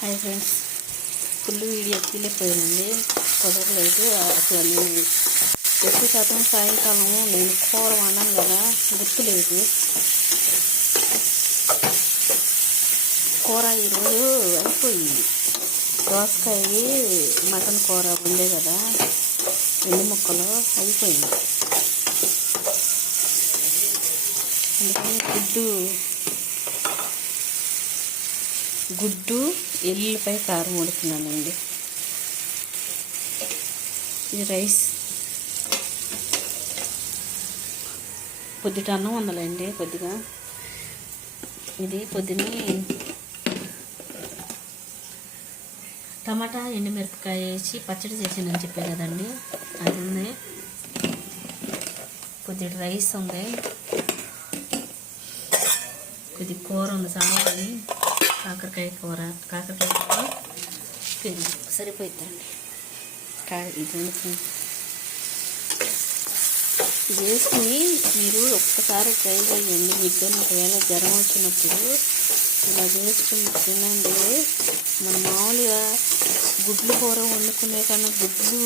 Hi friends, full video తీయలేకపోయానండి, కుదరలేదు. అసలు నేను ఎక్కువ శాతం సాయంకాలం నేను కూర వండాను కదా, గుర్తులేదు. కూర ఈరోజు అయిపోయింది. దోసకాయ మటన్ కూర ఉండే కదా, 2 ముక్కలు అయిపోయింది. అందుకని గుడ్డు ఎల్లుల్లిపాయ కారం వండుతున్నానండి. ఇది రైస్, పొద్దుట అన్నం వండాలండి కొద్దిగా. ఇది పొద్దునే టమాటా ఎండుమిరపకాయ వేసి పచ్చడి చేసానని చెప్పాను కదండి, అది ఉంది. కొద్దిగా రైస్ ఉంది, కొద్ది కూర ఉంది, సాంబార్, కాకరకాయ కూర పెరుగు సరిపోతుందండి. ఇది వేసుకుని మీరు ఒక్కసారి ట్రై చేయండి. మీకు ఒకవేళ జ్వరం వచ్చినప్పుడు ఇలా చేసుకుని తినండి. మనం మామూలుగా గుడ్లు కూర వండుకునే కన్నా, గుడ్లు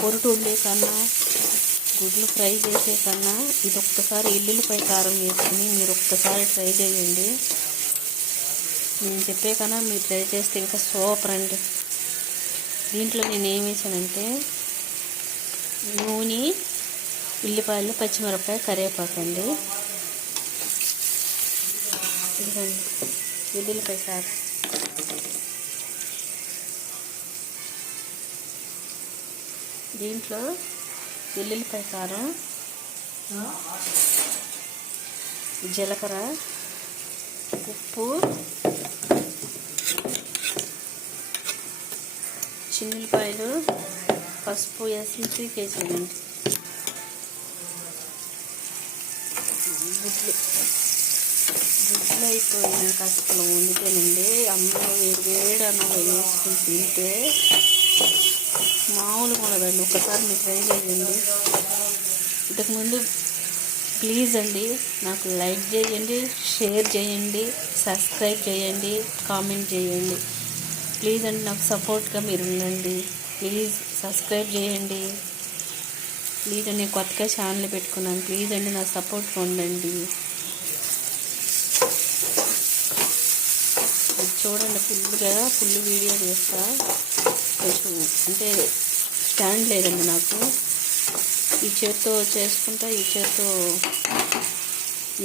పొరుటు వండే కన్నా, గుడ్లు ఫ్రై చేసే కన్నా ఇది ఒక్కసారి ఎల్లుల్లిపాయ కారం వేసుకుని మీరు ఒక్కసారి ట్రై చేయండి. నేను చెప్పే కన్నా మీరు ట్రై చేస్తే ఇంకా సూపర్ అండి. దీంట్లో నేను ఏం వేసానంటే నూనె, ఉల్లిపాయలు, పచ్చిమిరపకాయ, కరివేపాకండి. ఇదిగోండి వెల్లుల్లిపాయ కారం. దీంట్లో వెల్లుల్లిపాయ కారం, జీలకర్ర, ఉప్పు, చిన్నులపాయలు, పసుపు వేసి తీసేసానండి. గుడ్లు అయిపోయినాక అసలు వండితేనండి, అన్నం వేడి అన్నంలో వేసుకుని తింటే మామూలుగా ఉండదండి. ఒకసారి మీరు ట్రై చేయండి. ఇంతకుముందు ప్లీజ్ అండి నాకు లైక్ చేయండి, షేర్ చేయండి, సబ్స్క్రైబ్ చేయండి, కామెంట్ చేయండి. ప్లీజ్ అండి, నాకు సపోర్ట్గా మీరు ఉండండి. ప్లీజ్ సబ్స్క్రైబ్ చేయండి. ప్లీజ్ అండి, నేను కొత్తగా ఛానల్ పెట్టుకున్నాను. ప్లీజ్ అండి, నాకు సపోర్ట్గా ఉండండి. చూడండి, ఫుల్ వీడియో చేస్తా. కొంచెం అంటే స్టాండ్ లేదండి నాకు. ఈ చేతితో చేసుకుంటా, ఈ చేతితో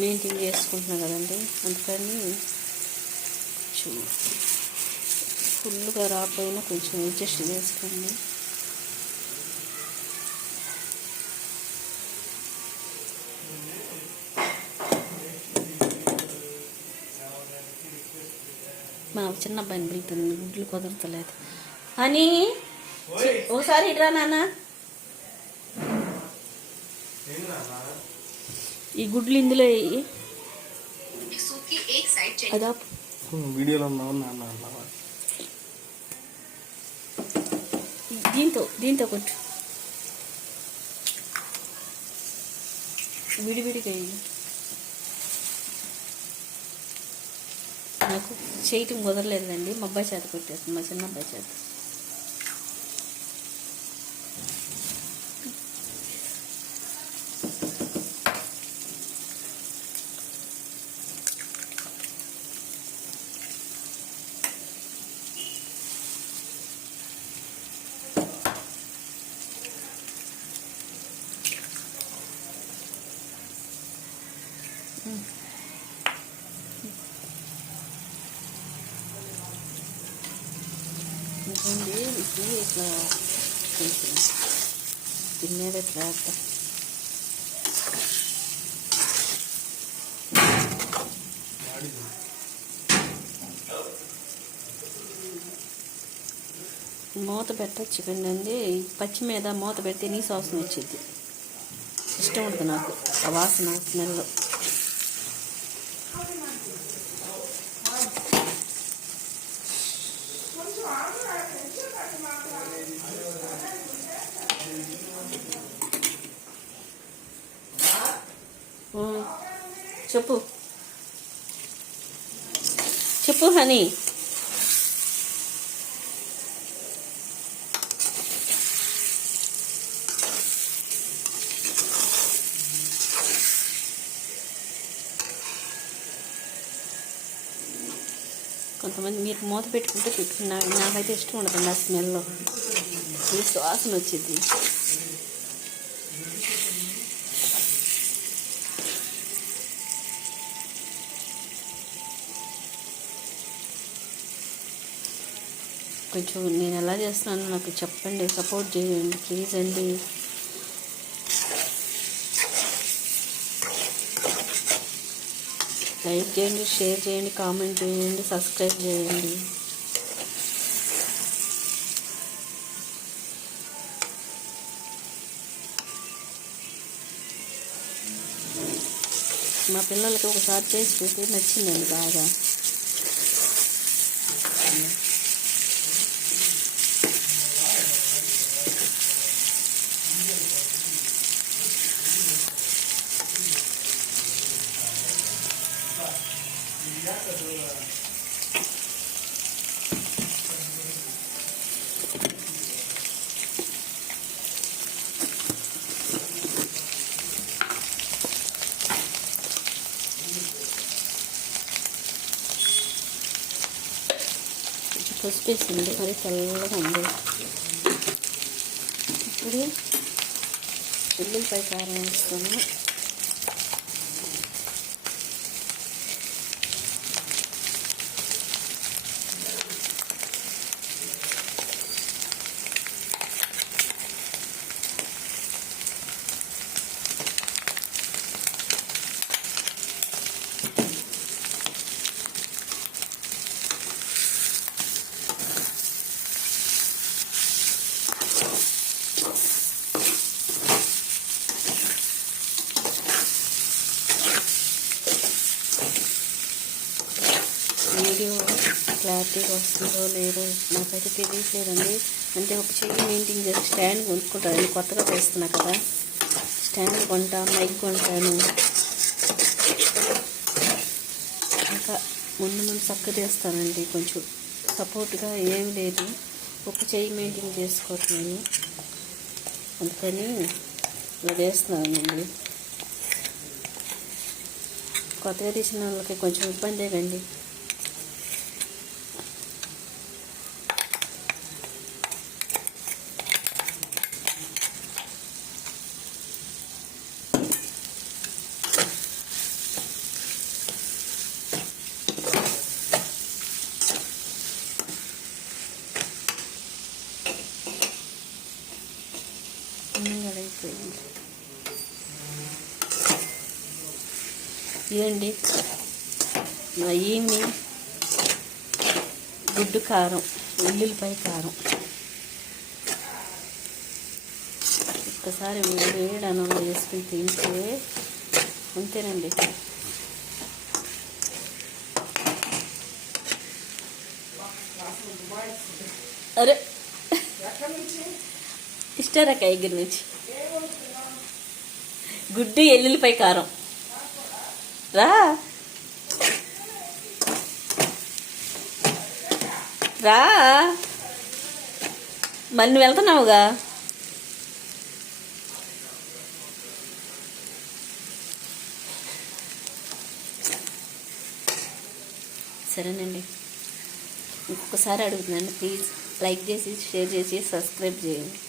మెయింటైన్ చేసుకుంటున్నా కదండి, అందుకని కొంచెం ఫుల్గా రాకపోయినా కొంచెం అడ్జస్ట్ చేసుకోండి. మా చిన్న అబ్బాయిని పిలుతుంది, గుడ్లు కుదరతలేదు అని. ఒకసారి ఇట్రా నాన్న, ఈ గుడ్లు ఇందులో అదా వీడియోలో దీంతో కొట్టు, విడివిడిగా. నాకు చేయటం కుదరలేదండి, మా అబ్బాయి చేత కొట్టేస్తుంది, మా చిన్న అబ్బాయి చేత. ఇది ఇట్లా దీని మీద ఇట్లా వేస్తాం. మూత పెట్టచ్చు కండి. పచ్చి మీద మూత పెడితే నీ వాసన వచ్చింది, ఇష్టం ఉంటుంది నాకు ఆ వాసన, స్మెల్. చెప్పు హనీ. కొంతమంది మీరు మూత పెట్టుకుంటే పెట్టుకున్నారు, నాకైతే ఇష్టం ఉండదండి ఆ స్మెల్లో, ఈ సువాసన వచ్చింది. కొంచెం నేను ఎలా చేస్తున్నానో నాకు చెప్పండి, సపోర్ట్ చేయండి ప్లీజ్ అండి. లైక్ చేయండి, షేర్ చేయండి, కామెంట్ చేయండి, సబ్స్క్రైబ్ చేయండి. మా పిల్లలకి ఒకసారి చేసి పెట్టి నచ్చిందండి బాగా. పసుపు వేసింది, మరి తెల్లగా ఉంది. ఇప్పుడు ఉల్లిపాయ కారం వేస్తాను. వీడియో క్లారిటీగా వస్తుందో లేదో నాకైతే తెలియట్లేదండి. అంటే ఒక చెయ్యి మెయింటైన్ చేసి స్టాండ్ కొనుక్కుంటాను, కొత్తగా చేస్తున్నా కదా, స్టాండ్ కొంటా, మైక్ కొంటాను. ఇంకా ముందు చక్కగా చేస్తానండి. కొంచెం సపోర్ట్గా ఏం లేదు, ఒక చెయ్యి మెయింటైన్ చేసుకోవట్లేదు, అందుకని ఇలా చేస్తున్నానండి. కొత్తగా తీసిన వాళ్ళకి కొంచెం ఇబ్బందే కండి. ఇదండి మా ఈవినింగ్ గుడ్డు కారం, ఉల్లిపాయ కారం. ఒక్కసారి వేడి అన్నంలో వేసుకుని తింటే అంతేనండి. అరే ఇష్టారక్క దగ్గర నుంచి గుడ్డు ఎల్లుల్లిపాయ కారం. రా రా, మళ్ళీ నువ్వు వెళ్తున్నావుగా. సరేనండి, ఇంకొకసారి అడుగుతున్నాను, ప్లీజ్ లైక్ చేసి షేర్ చేసి సబ్స్క్రైబ్ చేయండి.